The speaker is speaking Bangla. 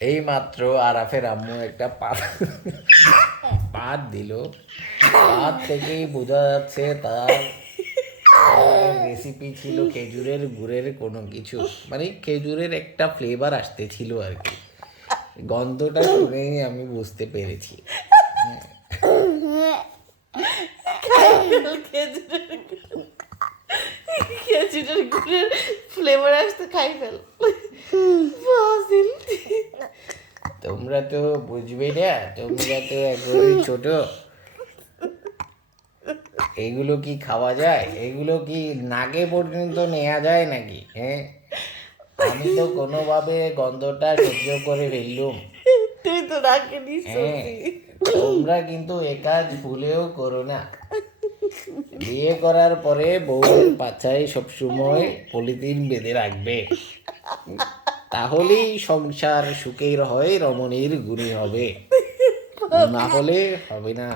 এই মাত্র আরাফের আম্মু একটা পাত দিল। পাত থেকেই বোঝা যাচ্ছে তার রেসিপি ছিল খেজুরের গুড়ের কোনো কিছু, মানে খেজুরের একটা ফ্লেভার আসতেছিল আর কি। গন্ধটা শুনেই আমি বুঝতে পেরেছি। খেজুরের খেজুরের গুড়ের ফ্লেভার আসতে খাই ফেল ফাজিল। তোমরা তো বুঝবে না, তোমরা তো একবারই ছোট। এগুলো কি খাওয়া যায়? এগুলো কি নাকে পর্যন্ত নেওয়া যায় নাকি? হ্যাঁ, আমি তো কোনোভাবে গন্ধটা সহ্য করে ফেললুম। তুই তো নাকে নিস হ্যাঁ, সত্যি। তোমরা কিন্তু এ কাজ ভুলেও করো না। বিয়ে করার পরে বউয়ের পাছায় সবসময় পলিথিন বেঁধে রাখবে, তাহলেই সংসার সুখের হয়, রমণীর গুণী হবে, না হলে হবে না।